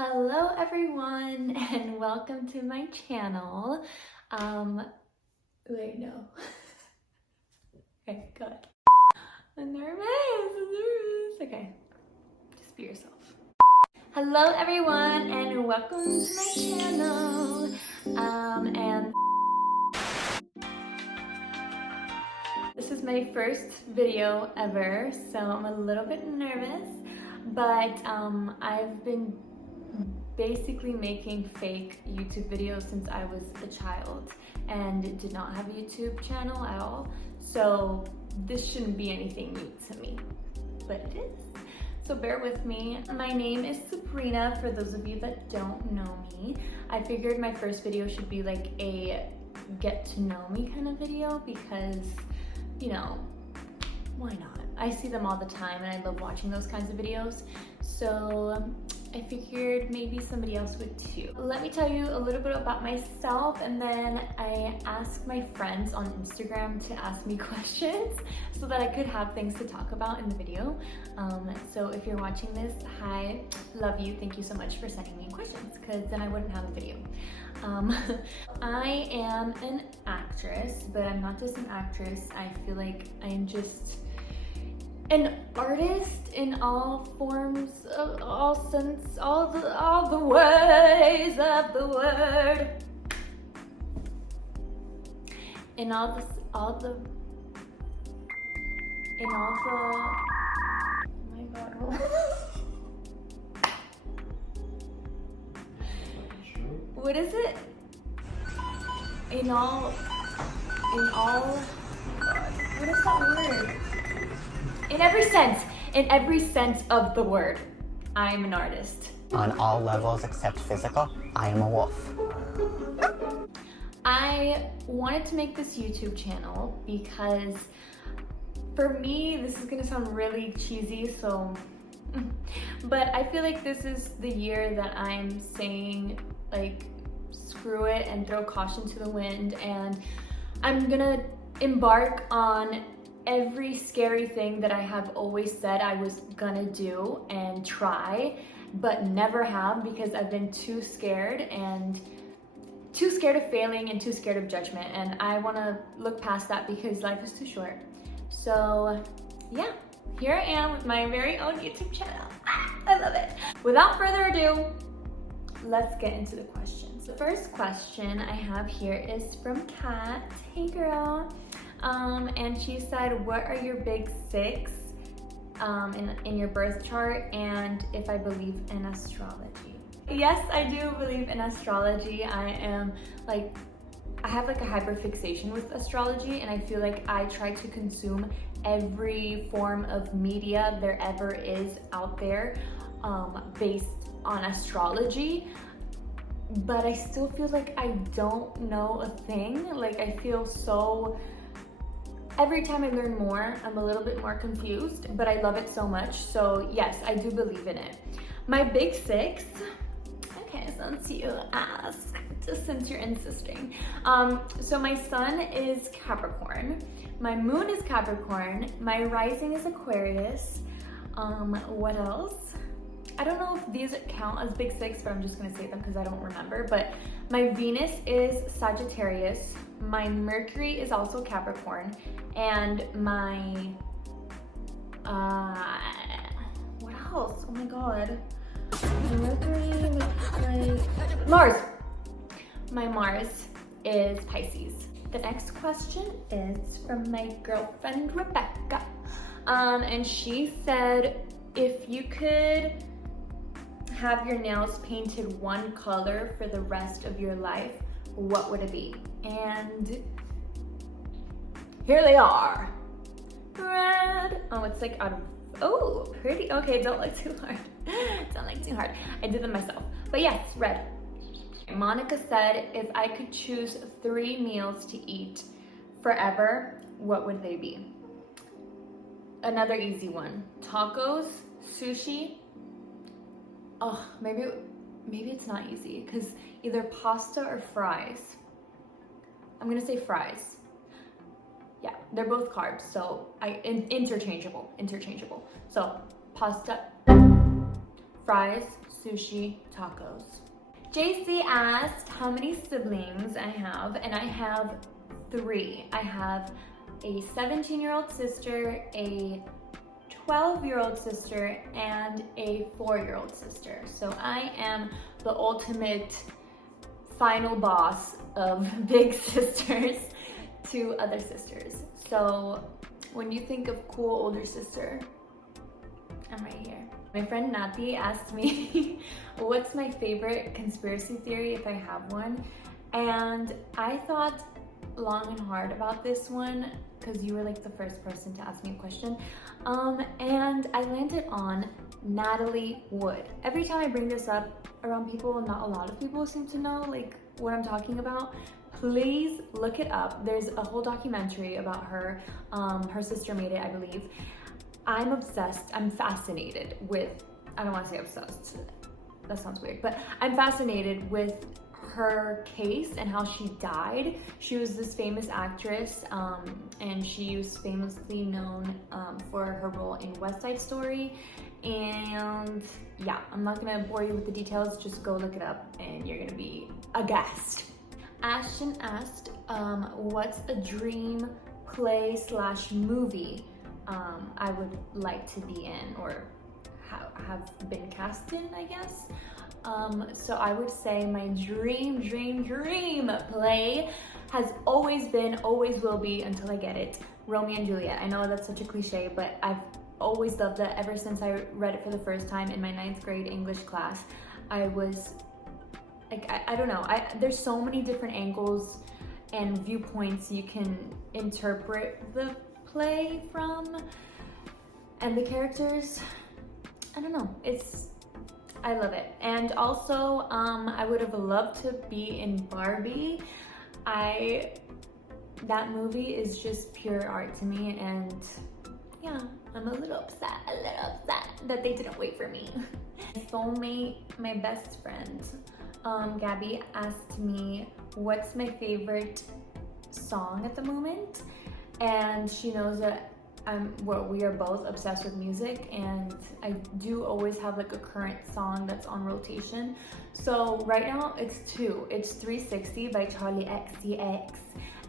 Hello everyone and welcome to my channel. Wait, no. Okay, good. I'm nervous. Okay, just be yourself. Hello everyone and welcome to my channel. And this is my first video ever, so I'm a little bit nervous, but I've been basically making fake YouTube videos since I was a child and did not have a YouTube channel at all. So this shouldn't be anything new to me, but it is. So bear with me. My name is Sabrina, for those of you that don't know me. I figured my first video should be like a get to know me kind of video because, you know, why not? I see them all the time and I love watching those kinds of videos. So I figured maybe somebody else would too. Let me tell you a little bit about myself, and then I asked my friends on Instagram to ask me questions so that I could have things to talk about in the video. So if you're watching this, hi, love you. Thank you so much for sending me questions because then I wouldn't have a video. I am an actress, but I'm not just an actress. I feel like I'm just an artist in all forms, of all sense, all the ways of the word. In all the oh my god. What is it? In all, oh my god, what is that word? In every sense of the word, I am an artist. On all levels except physical, I am a wolf. I wanted to make this YouTube channel because for me, this is gonna sound really cheesy, but I feel like this is the year that I'm saying like, screw it and throw caution to the wind, and I'm gonna embark on every scary thing that I have always said I was gonna do and try, but never have because I've been too scared of failing and too scared of judgment. And I wanna look past that because life is too short. So yeah, here I am with my very own YouTube channel. I love it. Without further ado, let's get into the questions. The first question I have here is from Kat. Hey girl. And she said, what are your big six in your birth chart, and if I believe in astrology? Yes, I do believe in astrology. I have like a hyperfixation with astrology, and I feel like I try to consume every form of media there ever is out there based on astrology. But I still feel like I don't know a thing. Like I feel so, every time I learn more, I'm a little bit more confused, but I love it so much. So yes, I do believe in it. My big six, okay, since you asked, just since you're insisting. So my sun is Capricorn, my moon is Capricorn, my rising is Aquarius. What else? I don't know if these count as big six, but I'm just gonna say them because I don't remember. But my Venus is Sagittarius, my Mercury is also Capricorn, and my, what else? Oh my god. Mars. My Mars is Pisces. The next question is from my girlfriend, Rebecca. And she said, if you could have your nails painted one color for the rest of your life, what would it be? And here they are. Red. Oh, it's like out of, oh, pretty. Okay, don't look too hard. Don't look too hard. I did them myself. But yes, red. Monica said, if I could choose 3 meals to eat forever, what would they be? Another easy one. Tacos, sushi. Oh, maybe it's not easy because either pasta or fries. I'm gonna say fries. Yeah, they're both carbs, so interchangeable. So pasta, fries, sushi, tacos. JC asked how many siblings I have, and I have 3. I have a 17-year-old sister, a 12-year-old sister, and a 4-year-old sister. So I am the ultimate final boss of big sisters to other sisters. So when you think of cool older sister, I'm right here. My friend Nati asked me what's my favorite conspiracy theory if I have one, and I thought long and hard about this one because you were like the first person to ask me a question, and I landed on Natalie Wood. Every time I bring this up around people, not a lot of people seem to know like what I'm talking about. Please look it up. There's a whole documentary about her. Her sister made it, I believe. I'm obsessed. I'm fascinated with, I don't want to say obsessed, that sounds weird, but I'm fascinated with her case and how she died. She was this famous actress, and she was famously known for her role in West Side Story. And yeah, I'm not gonna bore you with the details, just go look it up and you're gonna be aghast. Ashton asked, what's a dream play / movie I would like to be in, or have been cast in, I guess. So I would say my dream play has always been, always will be until I get it, Romeo and Juliet. I know that's such a cliche, but I've always loved it ever since I read it for the first time in my 9th grade English class. I was like, I don't know, there's so many different angles and viewpoints you can interpret the play from, and the characters, I don't know, I love it. And also, I would have loved to be in Barbie. That movie is just pure art to me, and yeah, I'm a little upset that they didn't wait for me. My soulmate, my best friend, Gabby asked me what's my favorite song at the moment, and she knows that we are both obsessed with music, and I do always have like a current song that's on rotation. So right now it's 2. It's 360 by Charlie XCX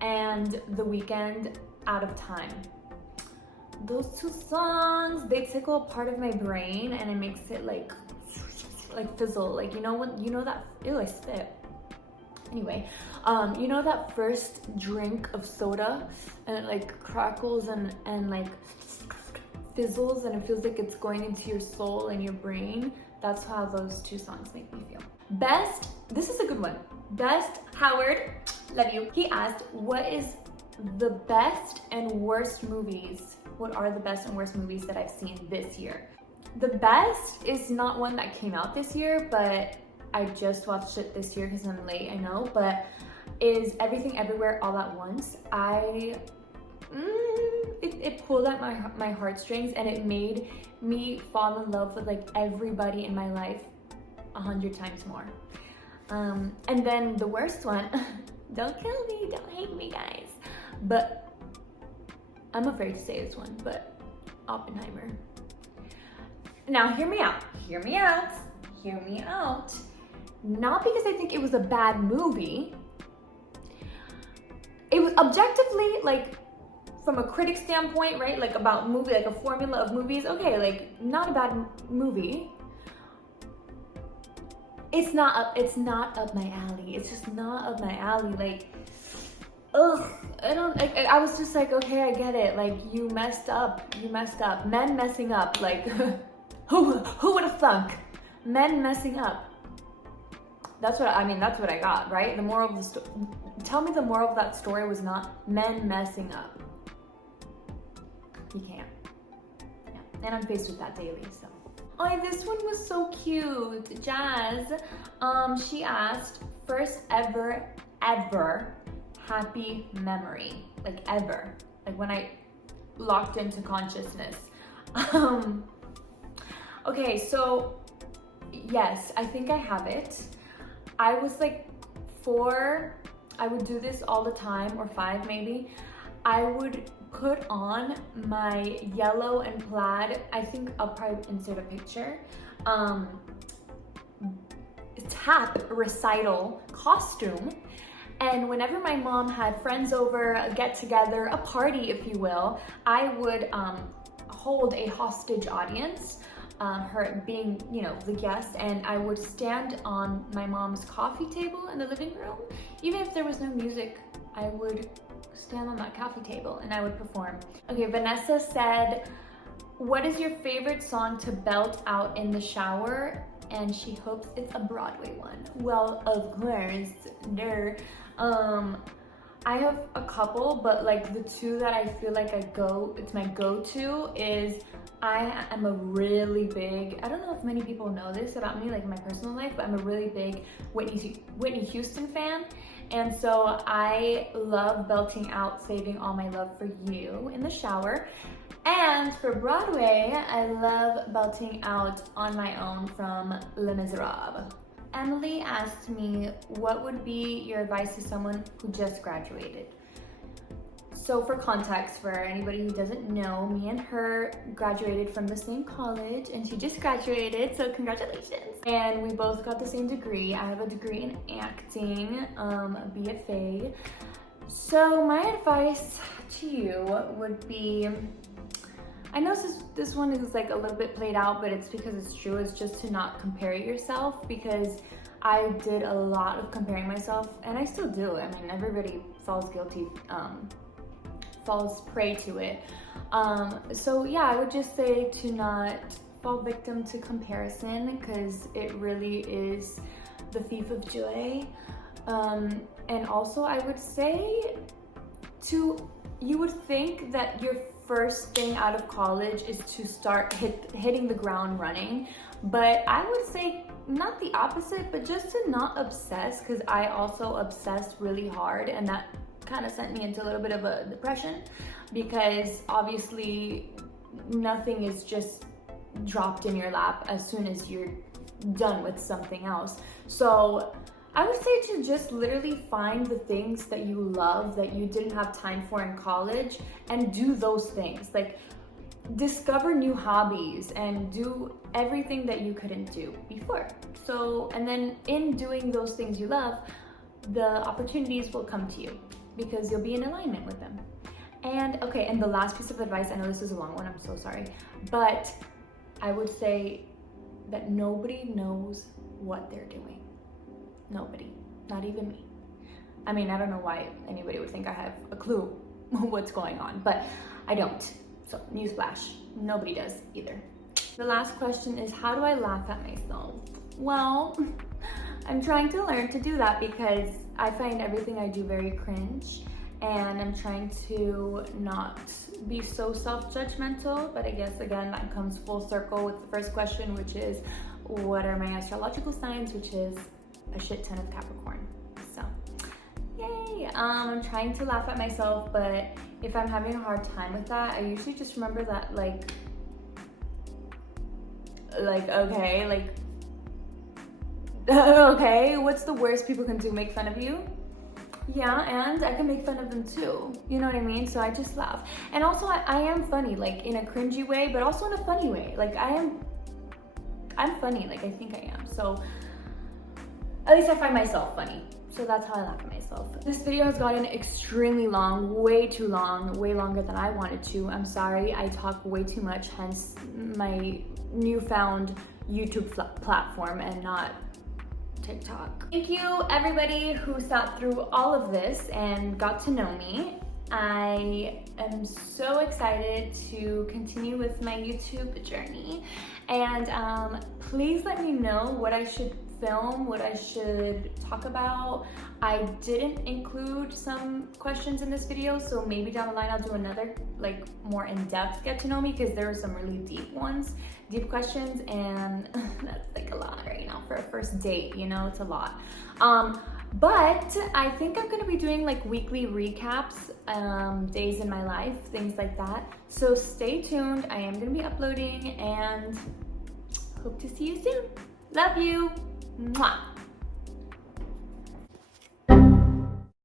and The Weeknd, Out of Time. Those 2 songs, they tickle a part of my brain and it makes it like fizzle. Like, you know that, ew, I spit. Anyway, you know that first drink of soda and it like crackles and like fizzles and it feels like it's going into your soul and your brain? That's how those 2 songs make me feel. Best, this is a good one. Best, Howard, love you. He asked, what is the best and worst movies? What are the best and worst movies that I've seen this year? The best is not one that came out this year, but I just watched it this year because I'm late, I know, but is Everything Everywhere All at Once. It pulled at my heartstrings, and it made me fall in love with like everybody in my life 100 times more. And then the worst one, don't kill me, don't hate me guys, but I'm afraid to say this one, but Oppenheimer. Now hear me out. Not because I think it was a bad movie. It was objectively, like, from a critic standpoint, right? Like about movie, like a formula of movies. Okay, like not a bad movie. It's not up my alley. It's just not up my alley. Like, ugh, I was just like, okay, I get it. Like, you messed up. Men messing up. Like, who would have thunk? Men messing up. That's what I got, right? The moral of the story. Tell me the moral of that story was not men messing up. You can't. Yeah. And I'm faced with that daily, so. Oh, this one was so cute. Jazz, she asked, first ever happy memory. Like ever. Like when I locked into consciousness. Okay, so yes, I think I have it. I was like 4, I would do this all the time, or 5 maybe. I would put on my yellow and plaid, I think I'll probably insert a picture, tap recital costume. And whenever my mom had friends over, a get together, a party, if you will, I would hold a hostage audience, her being, you know, the guest, and I would stand on my mom's coffee table in the living room. Even if there was no music, I would stand on that coffee table and I would perform. Okay, Vanessa said, what is your favorite song to belt out in the shower? And she hopes it's a Broadway one. Well, of course, I have a couple, but like the two that I feel like it's my go-to is, I am a really big, I don't know if many people know this about me, like in my personal life, but I'm a really big Whitney Houston fan. And so I love belting out Saving All My Love for You in the shower. And for Broadway, I love belting out On My Own from Les Miserables. Emily asked me, what would be your advice to someone who just graduated? So for context, for anybody who doesn't know, me and her graduated from the same college, and she just graduated, so congratulations. And we both got the same degree. I have a degree in acting, a BFA. So my advice to you would be, I know this one is like a little bit played out, but it's because it's true. It's just to not compare yourself, because I did a lot of comparing myself, and I still do. I mean, everybody falls prey to it. So yeah, I would just say to not fall victim to comparison, because it really is the thief of joy. And also I would say you would think that your first thing out of college is to start hitting the ground running, but I would say not the opposite, but just to not obsess, because I also obsessed really hard, and that kind of sent me into a little bit of a depression, because obviously nothing is just dropped in your lap as soon as you're done with something else. So I would say to just literally find the things that you love that you didn't have time for in college, and do those things. Like, discover new hobbies and do everything that you couldn't do before. So, and then in doing those things you love, the opportunities will come to you, because you'll be in alignment with them. And okay, and the last piece of advice, I know this is a long one, I'm so sorry, but I would say that nobody knows what they're doing. Nobody, not even me. I mean, I don't know why anybody would think I have a clue what's going on, but I don't. So newsflash, nobody does either. The last question is, how do I laugh at myself? Well, I'm trying to learn to do that, because I find everything I do very cringe, and I'm trying to not be so self-judgmental. But I guess again, that comes full circle with the first question, which is, what are my astrological signs, which is a shit ton of Capricorn. So yay. I'm trying to laugh at myself, but if I'm having a hard time with that, I usually just remember that like okay, okay, what's the worst people can do? Make fun of you? Yeah, and I can make fun of them too. You know what I mean? So I just laugh. And also I am funny, like in a cringy way, but also in a funny way. Like I'm funny, like I think I am. So at least I find myself funny. So that's how I laugh at myself. This video has gotten extremely long, way too long, way longer than I wanted to. I'm sorry, I talk way too much, hence my newfound YouTube platform and not TikTok. Thank you everybody who sat through all of this and got to know me. I am so excited to continue with my YouTube journey, and please let me know what I should film, what I should talk about. I didn't include some questions in this video, so maybe down the line I'll do another like more in-depth get to know me, because there are some really deep questions, and that's like a lot right now for a first date, you know, it's a lot. But I think I'm gonna be doing like weekly recaps, days in my life, things like that. So stay tuned, I am gonna be uploading, and hope to see you soon. Love you. Mwah.